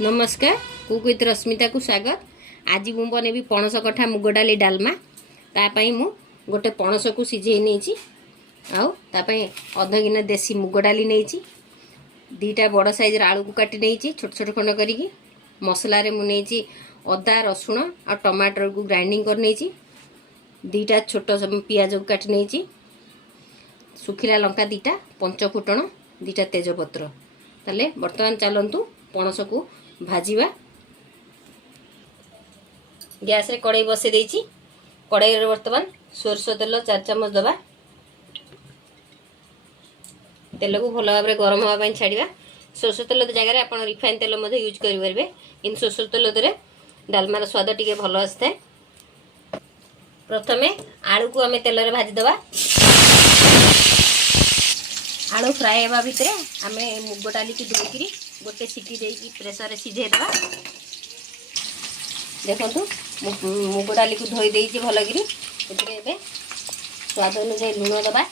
नमस्कार cook with Rashmita को स्वागत। आज मु बनेबी पणस कठा मुग डाली डालमा। तापाई मु गोटे पणस को सिझे नहीं आउ तापाई अध गिना देसी मुग डाली नहीं दीटा बड़ साइज आलू को काटी नहीं छोट छोट खंड करी मसला रे मु नहीं अदा रसुण और टमाटर को ग्राइंडिंग कर नहीं दीटा छोट पियाज को काटी नहीं सुखिला लंका दीटा पंच फुटण दीटा तेजपत्र। ताले वर्तमान चलतु पणस को भाजीवा। गैस रे कड़ाई बसे देइछि। कड़ाई रे वर्तमान सोरस तेल 4 चम्मच दबा। तेल को भल भाव गरम होगा ପାଇଁ छाड़िबा। सोरस तेल जगह आप रिफाइन तेल यूज करें कि सोरस तेल दे डालमार स्वाद टिके भल आसता है। प्रथमे आलू को आम तेल भाजी दबा। आलू फ्राए होगा भितर आम मुग डाली की धोईकी गोटे सीटी देकी प्रेसर रे सिझे दबा। देखंतु मुग डाली को धोई देइछि भलगिरी एतरे एबे स्वाद अनुसार लूण दबा।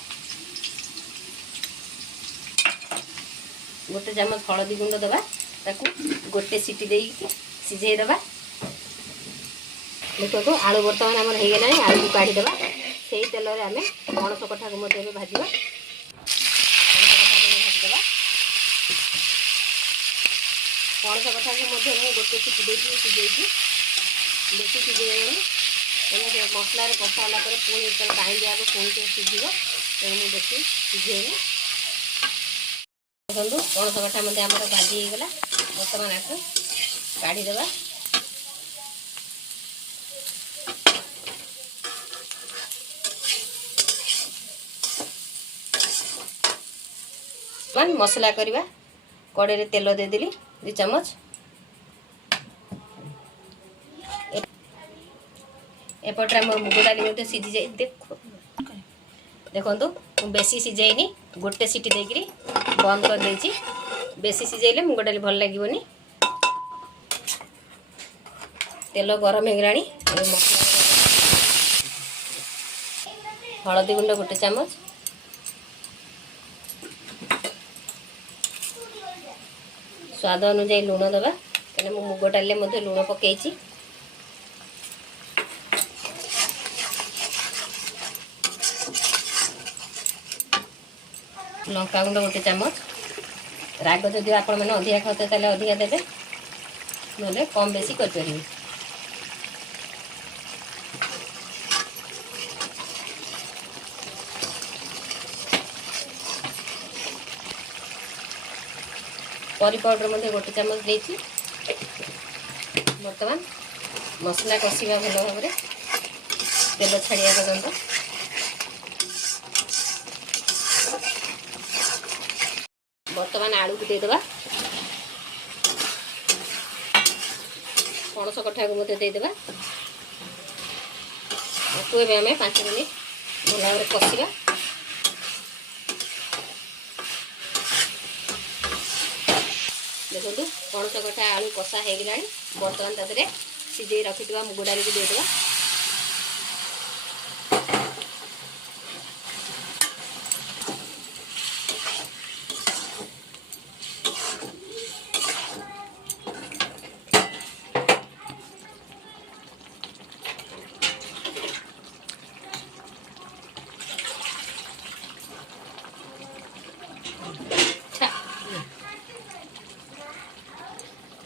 गोटे चम्मच हळदी गुंड दबा। ताकू गोटे सीटी देकी सिझे दबा। देखो आलू बर्तमान हमर हे गेला। आलू को काढी दबा। सेही तेल रे आमे पणस कठा को मते भाजीबा। पणस कठा को गोटे सीटी देकी सिझेछि बेसी सिझे मसला कषा होला पुणी टाइम दिया पुणी सिझिब तेणु बेसी सिझेनि। देखो पणस कठा मध्य आम भाजी होगला। बर्तमान आको काढ़ीदेवा। मसला करवा। कड़े रे तेल देदेली 2 चम्मच। एपटे मोर मुग डाली मते सिझी जाई। देखो बेसी सिझेनी गोटे सीटी देकरी बंद कर देछि। बेसी सिझेले मुग डाली भल लागिवनी। तेल गरम हो गलानी। हळदी गुंड गोटे चम्मच। स्वाद अनुसार लूण दबा। कहीं मुग डाली लूण पकई। लंका गुंड गोटे चम्मच। राग जदि आपण मैंने अधिका खाते ताले अधिका देवे ना कम बेसी कर। करी पाउडर गोटे चम्मच देछि। बर्तमान मसला कषिबा भल भाव तेल छाड़िया पर्यंत। बर्तमान आलू को देदेबा। पणस कठा को मते देदेबा। आपको एबे हमें 5 मिनिट भल भाव कषिबा। देखो पणस कठा आलू कषा हो गला। बर्तमान तादरे सिझे रखी मुग डाली को देदेबा।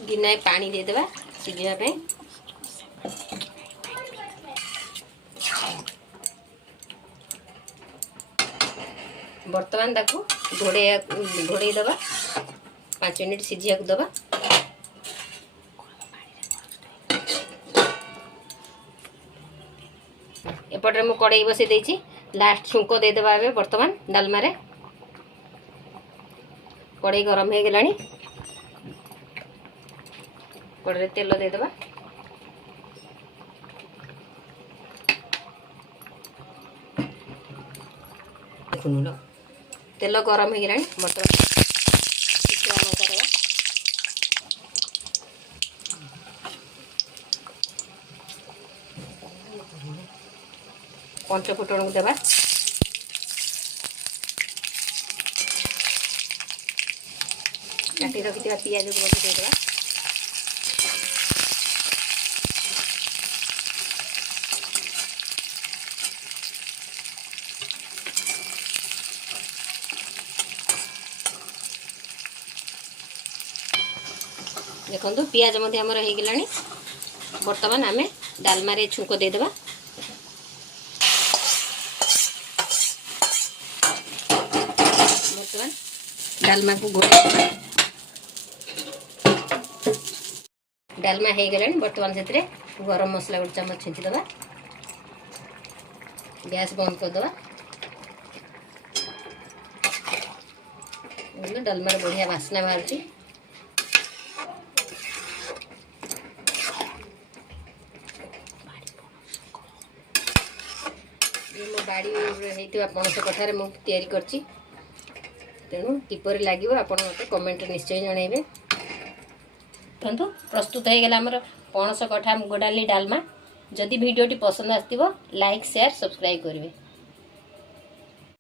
गिना पानी देदेबा सिझापे। बर्तमान ताकू घोड़े दबा। 5 मिनिट सिझिया दबा। एपटे मु कड़ाई बसे देछि। लास्ट छुंक देदेबा। एबे बर्तमान डालमा रे कड़ाई गरम हो गलानी। कड़े तेल देदेबा। देखुन तेल गरम हो गलानी। बर्तमान लंका देवा। पंच फुटण को देवा। काटी रखी पियाज को देदेबा। देखो पियाज मध्य आमर हो गलानी। बर्तमान आम डालमा रे छुंक देदेबा। बर्तमान डालमा को घोड़े डालमा हो गलानी। बर्तमान से गरम मसला गोटे चम्मच छींचीदबा। गैस बंद करदे। डालमार बढ़िया बास्ना बाहर। मो बाड़ी होता पणस कठार मुझे तैयारी तेणु किपर लगे आपड़ मत कमेंट निश्चय जनइबे। देखो प्रस्तुत हो गला आमर पणस कठा मुग डाली डालमा। जदि वीडियोटी पसंद आसथिबो लाइक शेयर सब्सक्राइब करेंगे।